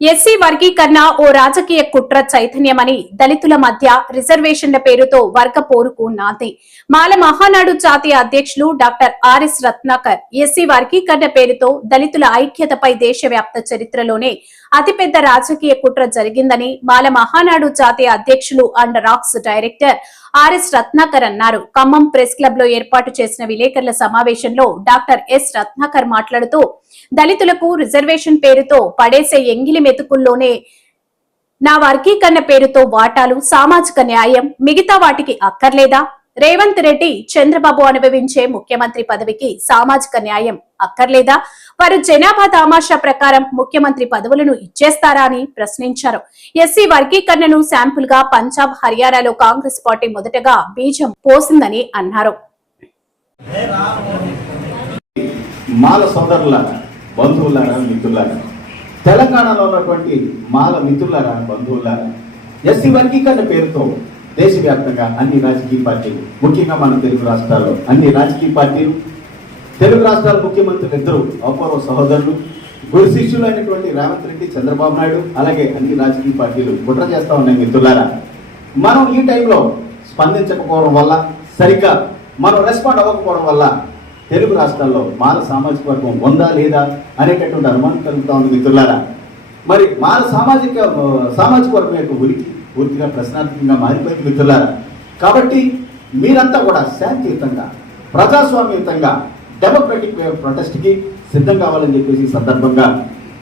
SC వర్గీకరణ ఓ రాజకీయ కుట్ర చైతన్యమని దళితుల మధ్య రిజర్వేషన్ల పేరుతో వర్గ పోరుకు నాంది. మాల మహానాడు జాతీయ అధ్యక్షులు డాక్టర్ ఆర్ఎస్ రత్నాకర్ ఎస్సీ వర్గీకరణ పేరుతో దళితుల ఐక్యతపై దేశవ్యాప్త చరిత్రలోనే అతిపెద్ద రాజకీయ కుట్ర జరిగిందని మాల మహానాడు జాతీయ అధ్యక్షులు and Rocks director RS Ratnakar అన్నారు. ఖమ్మం ప్రెస్ క్లబ్లో ఏర్పాటు చేసిన విలేకరుల సమావేశంలో డాక్టర్ ఎస్ రత్నాకర్ మాట్లాడుతూ దళితులకు రిజర్వేషన్ పేరుతో పడేసే ఎంగిలి మెతుకుల్లోనే నా వర్గీకరణ పేరుతో వాటాలు సామాజిక న్యాయం మిగతా వాటికి అక్కర్లేదా? రేవంత్ రెడ్డి చంద్రబాబు అనుభవించే ముఖ్యమంత్రి పదవికి సామాజిక న్యాయం అక్కర్లేదా? వారు జనాభా తామాషా ప్రకారం ముఖ్యమంత్రి పదవులను ఇచ్చేస్తారా అని ప్రశ్నించారు. ఎస్సీ వర్గీకరణను శాంపుల్గా పంజాబ్ హర్యానాలో కాంగ్రెస్ పార్టీ మొదటగా బీజం పోసిందని అన్నారు. మాల సోదరులారా బంధువులారా మిత్రులారా తెలంగాణలో ఉన్నటువంటి మాల మిత్రులారా బంధువులారా ఎస్సీ వర్గీకరణ పేరుతో దేశవ్యాప్తంగా అన్ని రాజకీయ పార్టీలు ముఖ్యంగా మన తెలుగు రాష్ట్రాల్లో అన్ని రాజకీయ పార్టీలు తెలుగు రాష్ట్రాల ముఖ్యమంత్రులు ఇద్దరు అపూర్వ సహోదరులు గురు శిష్యులు అయినటువంటి రేవంత్ రెడ్డి చంద్రబాబు నాయుడు అలాగే అన్ని రాజకీయ పార్టీలు కుట్ర చేస్తా ఉన్నాయి మిత్రులారా. మనం ఈ టైంలో స్పందించకపోవడం వల్ల సరిగ్గా మనం రెస్పాండ్ అవ్వకపోవడం వల్ల తెలుగు రాష్ట్రాల్లో మాల సామాజిక వర్గం ఉందా లేదా అనేటటువంటి అనుమానం కలుగుతా ఉంది మిత్రులారా. మరి మాల సామాజిక సామాజిక వర్గం యొక్క ఉనికి పూర్తిగా ప్రశ్నార్థకంగా మారిపోయింది మిత్రులారా. కాబట్టి మీరంతా కూడా శాంతియుతంగా ప్రజాస్వామ్యయుతంగా డెమోక్రటిక్ వే ఆఫ్ ప్రొటెస్ట్కి సిద్ధం కావాలని చెప్పేసి సందర్భంగా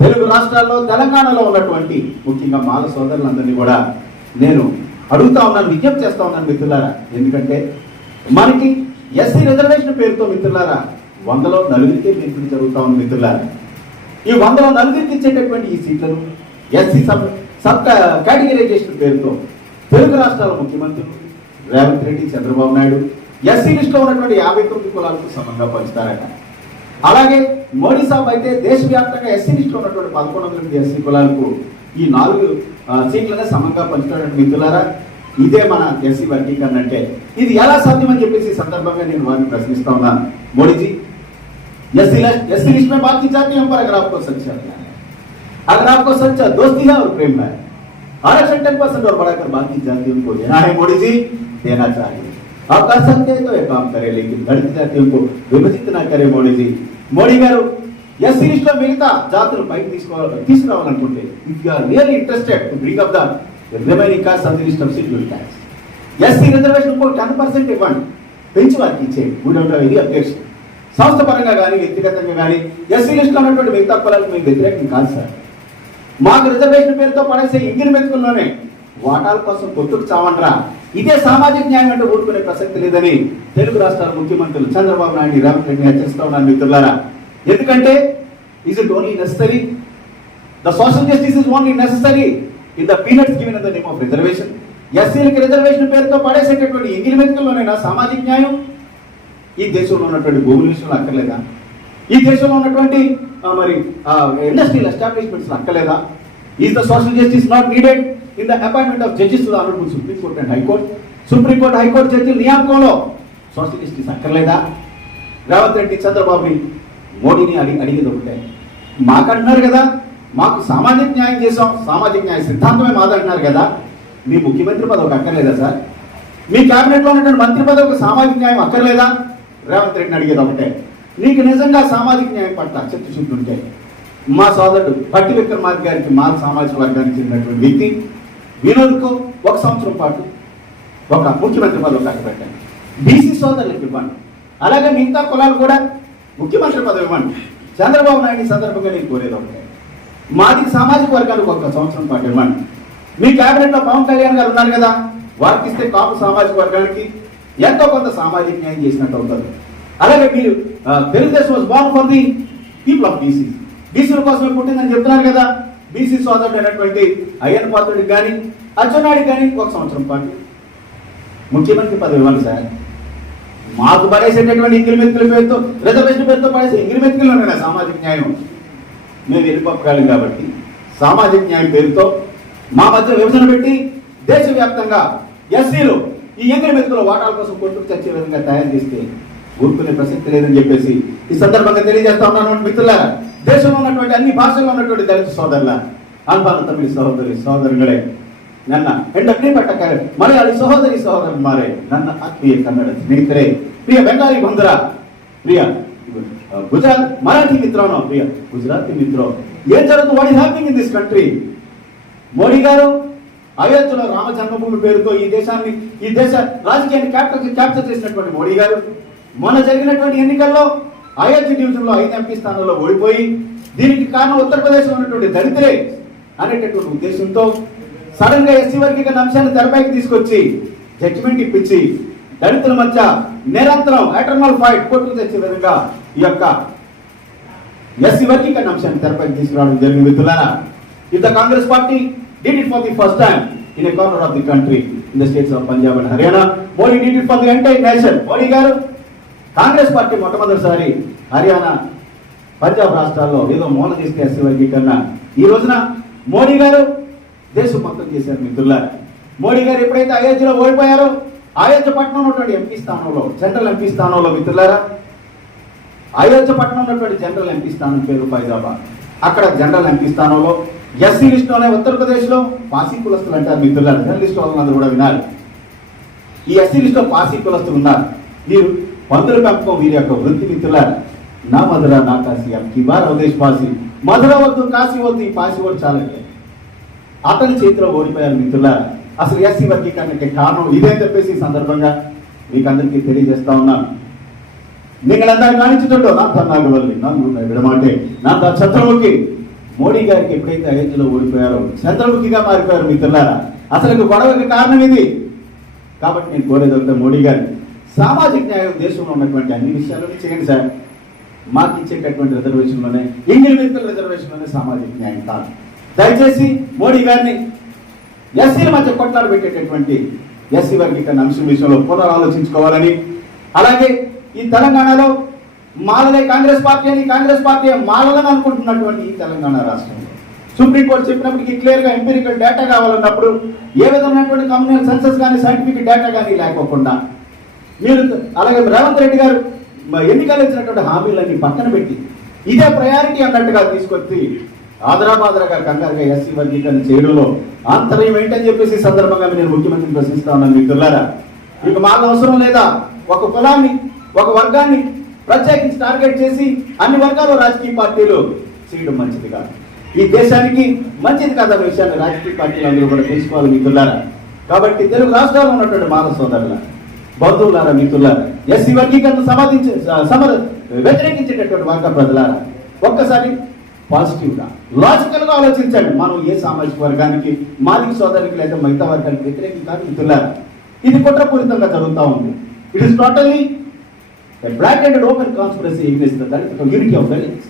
తెలుగు రాష్ట్రాల్లో తెలంగాణలో ఉన్నటువంటి ముఖ్యంగా మాల సోదరులందరినీ కూడా నేను అడుగుతా ఉన్నాను విజ్ఞప్తి చేస్తా ఉన్నాను మిత్రులారా. ఎందుకంటే మనకి ఎస్సీ రిజర్వేషన్ పేరుతో మిత్రులారా వందలో నలుగురికే పెంపుడు జరుగుతా ఉంది మిత్రులారా. ఈ వందలో నలుగురికి ఇచ్చేటటువంటి ఈ సీట్లను ఎస్సీ సబ్ సబ్ కేటగిరైజేషన్ పేరుతో తెలుగు రాష్ట్రాల ముఖ్యమంత్రులు రేవంత్ రెడ్డి చంద్రబాబు నాయుడు ఎస్సీ లిస్టులో ఉన్నటువంటి యాభై తొమ్మిది కులాలకు సమంగా పంచుతారట అలాగే మోడీ సాబ్ అయితే దేశవ్యాప్తంగా ఎస్సీ లిస్టులో ఉన్నటువంటి పదకొండు వందల మంది ఎస్సీ కులాలకు ఈ నాలుగు ఆ, సీట్లనే సమంగా పంచుతారట మిత్రులారా ఇదే మన ఎస్సీ వర్గీకరణ అంటే ఇది ఎలా సాధ్యమని చెప్పేసి ఈ సందర్భంగా నేను వారిని ప్రశ్నిస్తా ఉన్నాను Modiji SC list SC list में बात की जाती है पर अगर आपको सच्चा क्या है अगर आपको सच्चा दोस्ती है और प्रेम है आरक्षण टेन परसेंट और बढ़ाकर बात की जाती है उनको देना है मोदी जी देना चाहिए आप कर सकते हैं तो ये काम करें लेकिन दलित जातियों को विभजित ना करें మోడీ జీ మోడీ గారు ఎస్సీ లిస్ట్ లో మిగతా జాతులు పైకి తీసుకోవాలి తీసుకురావాలనుకుంటే if you are really interested to bring up the remaining caste on the list of schedule tax SC reservation కూడా టెన్ పర్సెంట్ ఇవ్వండి పెంచి వారికి ఇచ్చేయండి we don't have any objection సంస్థ పరంగా కానీ వ్యక్తిగతంగా కానీ ఎస్సీ లిస్టులో ఉన్నటువంటి మిగతా కులాలకు మేము వ్యతిరేకం కాదు సార్ మాకు రిజర్వేషన్ పేరుతో పడేసే ఇంగిని మెతుకుల్లోనే వాటాల కోసం కొట్టుకు చావంట్రా ఇదే సామాజిక న్యాయం అంటే ఊరుకునే ప్రసక్తి లేదని తెలుగు రాష్ట్రాల ముఖ్యమంత్రులు చంద్రబాబు నాయుడు రేవంత్ రెడ్డిని హెచ్చరిస్తా ఉన్నాను మిత్రులారా ఎందుకంటే is it only necessary the social justice is only necessary in the peanuts given the name of reservation ఎస్సీలకి రిజర్వేషన్ పేరుతో పడేసేటటువంటి ఎంగిలి మెతుకుల్లోనైనా సామాజిక న్యాయం? ఈ దేశంలో ఉన్నటువంటి భూముల విషయంలో అక్కర్లేదా? ఈ దేశంలో ఉన్నటువంటి మరి ఇండస్ట్రియల్ ఎస్టాబ్లిష్మెంట్స్ అక్కర్లేదా? Is the social justice not needed in the appointment of judges the honourable supreme court and high court supreme court high court జడ్జిల నియామకంలో సోషల్ సక్కర్లేదా అక్కర్లేదా రేవంత్ రెడ్డి చంద్రబాబుని మోడీని అడిగి అడిగేది ఒకటే మాకంటున్నారు కదా మాకు సామాజిక న్యాయం చేసాం సామాజిక న్యాయ సిద్ధాంతమే మాదంటున్నారు కదా మీ ముఖ్యమంత్రి పదవికి అక్కర్లేదా సార్ మీ క్యాబినెట్లో ఉన్నటువంటి మంత్రి పదవికి సామాజిక న్యాయం అక్కర్లేదా రేవంత్ రెడ్డిని అడిగేది ఒకటే నీకు నిజంగా సామాజిక న్యాయం పట్ల చిత్తశుద్ధి ఉంటే మా సోదరుడు భట్టి విక్రమాది గారికి మా సామాజిక వర్గానికి చెందినటువంటి వ్యక్తి వినోద్కు ఒక సంవత్సరం పాటు ఒక ముఖ్యమంత్రి పదవి కట్టబెట్టండి బీసీ సోదరులకు ఇవ్వండి. అలాగే మిగతా కులాలు కూడా ముఖ్యమంత్రి పదవి ఇవ్వండి. చంద్రబాబు నాయుడు సందర్భంగా నేను కోరేది ఒకటే. మాది సామాజిక వర్గాలకు ఒక సంవత్సరం పాటు ఇవ్వండి. మీ క్యాబినెట్లో పవన్ కళ్యాణ్ గారు ఉన్నారు కదా వారికి ఇస్తే కాపు సామాజిక వర్గానికి ఎంతో కొంత సామాజిక న్యాయం చేసినట్టు అవుతుంది. అలాగే మీరు Telugu Desam was born for the people of BC. బీసీల కోసమే పుట్టిందని చెప్తున్నారు కదా బీసీ సోదరుడు అయినటువంటి అయ్యన్ పాత్రుడికి కానీ అచ్చెన్నాయుడికి కానీ ఒక సంవత్సరం పాటు ముఖ్యమంత్రి పదవి ఇవ్వాలి సార్. మాకు పడేసేటటువంటి ఇంగిరిమెతుకుల పేరుతో రిజర్వేషన్ పేరుతో పడేసే ఇంగిరిమెతుకులు ఉన్నాయి సామాజిక న్యాయం. మేము వెళ్ళిపోగలం కాబట్టి సామాజిక న్యాయం పేరుతో మా మధ్య విభజన పెట్టి దేశవ్యాప్తంగా ఎస్సీలు ఈ ఎంగిలి వాటాల కోసం కొట్టుకు చచ్చే విధంగా తయారు చేస్తే ఊరుకునే ప్రసక్తి లేదని చెప్పేసి ఈ సందర్భంగా తెలియజేస్తా ఉన్నాను మిత్రులారా. దేశంలో ఉన్నటువంటి అన్ని భాషల్లో ఉన్నటువంటి దళిత సోదరుల ಅಲ್ಪಾನ ತಮಿಳು ಸಹೋದರಿ ಸಹೋದರಗಳೇ ನನ್ನ ಹೆಂಡ ಪ್ರಿಯಪಟ್ಟ ಕ- ಮಲಯಾಳಿ ಸಹೋದರಿ ಸಹೋದರನ್ಮಾರೇ ನನ್ನ ಆತ್ಮೀಯ ಕನ್ನಡ ಸ್ನೇಹಿತರೆ ಪ್ರಿಯ ಬೆಂಗಾಲಿ ಬಂಧುರ ಪ್ರಿಯ ಆ, ಗುಜರಾತ್ ಮರಾಠಿ ಮಿತ್ರನೋ ప్రియ గుజరాతీ మిత్రో ఏం జరుగుతుంది what is happening in this country Modi గారు అయోధ్యలో రామ జన్మభూమి పేరుతో ఈ దేశాన్ని ఈ దేశ రాజకీయాన్ని క్యాప్చర్ క్యాప్చర్ చేసినటువంటి మోడీ గారు మొన్న జరిగినటువంటి ఎన్నికల్లో అయోధ్య డివిజన్లో ఐదు ఎంపీ స్థానంలో ఓడిపోయి దీనికి కారణం ఉత్తరప్రదేశ్లో ఉన్నటువంటి దళితులే అనేటటువంటి ఉద్దేశంతో సడన్గా ఎస్సీ వర్గీకరణ అంశాన్ని తెరపైకి తీసుకొచ్చి జడ్జిమెంట్ ఇప్పించి దళితుల మధ్య నిరంతరం ఎటర్నల్ ఫైట్ కోర్టుకు తెచ్చే విధంగా ఈ యొక్క ఎస్సీ వర్గీకరణ అంశాన్ని తెరపైకి తీసుకురావడం జరిగింది మిత్రులారా. If the Congress party did it for the first time in a corner of the country in the states of Punjab and Haryana Modi did it for the entire nation Modi గారు Congress party మొట్టమొదటిసారి హర్యానా పంజాబ్ రాష్ట్రాల్లో ఏదో మూల చేస్తే SC వర్గీకరణ. ఈ రోజున మోడీ గారు దేశం మొత్తం చేశారు మిత్రులారు. మోడీ గారు ఎప్పుడైతే అయోధ్యలో ఓడిపోయారో అయోధ్య పట్టణం ఉన్నటువంటి ఎంపీ స్థానంలో జనరల్ ఎంపీ స్థానంలో మిత్రులారా అయోధ్య పట్టణం ఉన్నటువంటి జనరల్ ఎంపీ స్థానం పేరు ఫైజాబాద్. అక్కడ జనరల్ ఎంపీ స్థానంలో ఎస్సీ లిస్టులోనే ఉత్తరప్రదేశ్ ఉత్తరప్రదేశ్లో పాసీ కులస్తులు అంటారు మిత్రులారు. జర్నలిస్ట్ వాళ్ళందరూ కూడా వినాలి. ఈ ఎస్సీ లిస్టులో పాసీ కులస్తులు ఉన్నారు. వీరు पंद्रह में आपको యొక్క వృత్తి మిత్రుల నా మధుర నా కాశీ అప్కి బార్ అవదేశ్ పాసి మధుర వద్దు కాశీ వద్దు ఈ పాసి వద్దు చాలండి అతని చేతిలో ఓడిపోయారు మిత్రుల అసలు ఎస్సీ వర్గీకరణకి కారణం ఇదే చెప్పేసి సందర్భంగా మీకు అందరికీ తెలియజేస్తా ఉన్నాను నిన్నలంతా కానించుతుండో నా తన్నాగవల్లి నన్ను విడమంటే నా చంద్రముఖి మోడీ గారికి ఎప్పుడైతే అయోధ్యలో ఓడిపోయారో చంద్రముఖిగా మారిపోయారు మిత్రులారా అసలు గొడవకి కారణం ఇది కాబట్టి నేను కోరేదంటే మోడీ గారిని సామాజిక న్యాయం దేశంలో ఉన్నటువంటి అన్ని విషయాలను చేయండి సార్. మాకు ఇచ్చేటటువంటి రిజర్వేషన్లోనే ఇంగిల్ వ్యక్తుల రిజర్వేషన్లోనే సామాజిక న్యాయం కాదు. దయచేసి మోడీ గారిని ఎస్సీల మధ్య కొట్లాడు పెట్టేటటువంటి ఎస్సీ వర్గీకరణ అంశం విషయంలో పునరాలోచించుకోవాలని అలాగే ఈ తెలంగాణలో మాలలే కాంగ్రెస్ పార్టీ అని కాంగ్రెస్ పార్టీ మాలలని అనుకుంటున్నటువంటి ఈ తెలంగాణ రాష్ట్రంలో. సుప్రీంకోర్టు చెప్పినప్పటికీ క్లియర్గా ఎంపీరికల్ డేటా కావాలన్నప్పుడు ఏ విధమైనటువంటి కమ్యూనల్ సెన్సెస్ కానీ సైంటిఫిక్ డేటా కానీ లేకోకుండా మీరు అలాగే రేవంత్ రెడ్డి గారు ఎన్నికలు ఇచ్చినటువంటి హామీలన్నీ పక్కన పెట్టి ఇదే ప్రయారిటీ అన్నట్టుగా తీసుకొచ్చి ఆదరాబాదరగా కంగారుగా ఎస్సీ వర్గీకరణ చేయడంలో ఆంతర్యం ఏంటని చెప్పేసి సందర్భంగా నేను ముఖ్యమంత్రిని ప్రశ్నిస్తా ఉన్నాను మిత్రులారా ఇక మాకు అవసరం లేదా? ఒక కులాన్ని ఒక వర్గాన్ని ప్రత్యేకించి టార్గెట్ చేసి అన్ని వర్గాలు రాజకీయ పార్టీలు చేయడం మంచిది కాదు. ఈ దేశానికి మంచిది కాదు అనే విషయాన్ని రాజకీయ పార్టీలు అందరూ కూడా తెలుసుకోవాలి మిత్రులారా కాబట్టి తెలుగు రాష్ట్రాల్లో ఉన్నటువంటి మానవ సోదరుల బంధువులారా మిత్రులారా ఎస్సీ వర్గీకరణ సమర్థించే సమర వ్యతిరేకించేటటువంటి వర్గ ప్రజలారా ఒక్కసారి పాజిటివ్గా లాజికల్గా ఆలోచించండి. మనం ఏ సామాజిక వర్గానికి మాలిక సోదరికి లేదా మిగతా వర్గానికి వ్యతిరేకం కాదు మిత్రులారా. ఇది కుట్రపూరితంగా జరుగుతూ ఉంది. It is totally black and open conspiracy against the Dalit unity of Dalits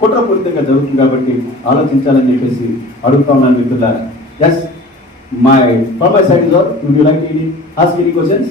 కుట్రపూరితంగా జరుగుతుంది కాబట్టి ఆలోచించాలని చెప్పేసి అడుగుతా ఉన్నాను మిత్రులారా. Yes my profile side like any ask any questions